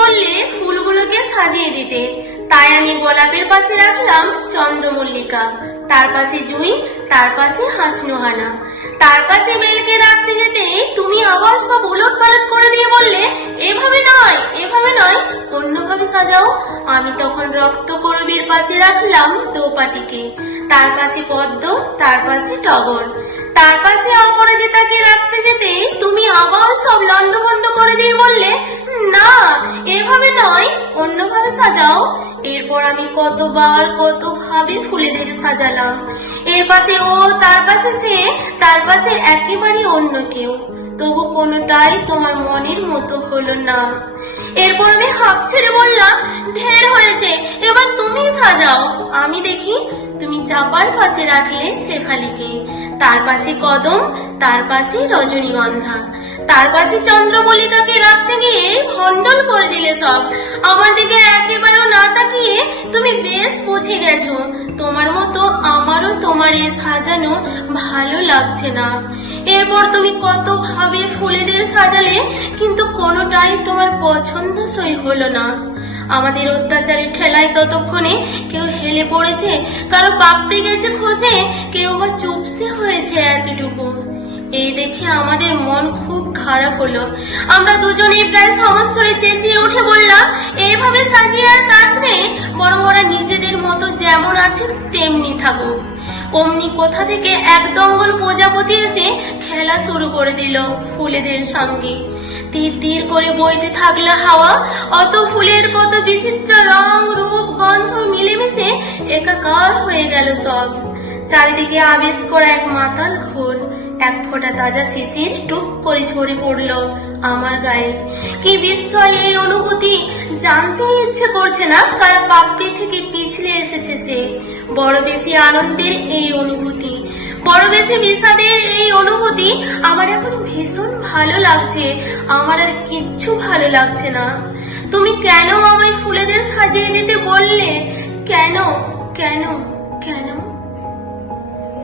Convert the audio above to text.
বললে ফুলগুলোকে সাজিয়ে দিতে। তাই আমি গোলাপের পাশে রাখলাম চন্দ্রমল্লিকা। তার পাশে জুই, তার পাশে হাসনোহানা। তার পাশে বেলকে রাখতে যেতে তুমি আবার সব উলট পালট করে দিয়ে বললে, এভাবে নয় এভাবে নয়, অন্যভাবে সাজাও। আমি তখন রক্ত করবীর পাশে রাখলাম দোপাটিকে। তার পাশে পদ্ম, তার পাশে টগর। তার পাশে অপরাজিতাকে রাখতে যেতে তুমি আবার সব লন্ডভন্ড করে দিয়ে বললে এরপর আমি কতবার কতভাবে ফুলেদের সাজালাম। এর পাশে ও, তার পাশে সে, তার পাশে একেবারে অন্য কেউ। তবু কোনোটাই তোমার মনের মতো হলো না। এরপর আমি হাঁপ ছেড়ে বললাম, ঢের হয়েছে, এবার তুমি সাজাও। আমি দেখি তুমি চাপার পাশে রাখলে শেফালিকে তার পাশে কদম, তার পাশে রজনীগন্ধা। তার পাশে চন্দ্রমল্লিকাকে রাখতে গিয়ে খণ্ডন করে দিলে সব। আমার দিকে তুমি বেশ বুঝে গেছো। তোমার মতো আমারও তোমার এ সাজানো ভালো লাগছে না। এরপর তুমি কত ভাবে ফুলেদের সাজালে, কিন্তু কোনোটাই তোমার পছন্দসই হলো না। আমাদের অত্যাচারের ঠেলায় ততক্ষণে কেউ হেলে পড়েছে, কারও পাপড়ি গেছে খসে কেউ বা চুপসে হয়েছে এতটুকু। এই দেখে আমাদের মন খুব খারাপ হলো। আমরা দুজনেই প্রায় সমস্তরে চেঁচিয়ে উঠে বললাম এইভাবে সাজিয়ে আর কাজ নেই তেমনি থাকুক। অমনি কোথা থেকে এক দঙ্গল প্রজাপতি এসে খেলা শুরু করে দিল ফুলেদের সঙ্গে। তীর তীর করে বইতে থাকল হাওয়া, অত ফুলের কত বিচিত্র রং, রূপ, গন্ধ মিলেমিশে একাকার হয়ে গেল সব। চারিদিকে আবেশ করা এক মাতাল ঘোর। এক ফোঁটা তাজা শিশির টুক করে ঝরে পড়ল আমার গায়ে। কি বিস্ময় এই অনুভূতি! জানতে ইচ্ছে করছে না কারা পাপড়ি থেকে পিছলে এসেছে সে। বড় বেশি আনন্দের এই অনুভূতি। বড় বেশি বিষাদের এই অনুভূতি আমার এখন ভীষণ ভালো লাগছে। আমার আর কিচ্ছু ভালো লাগছে না। তুমি কেন আমায় ফুলেদের সাজিয়ে দিতে বললে? কেন? কেন? কেন?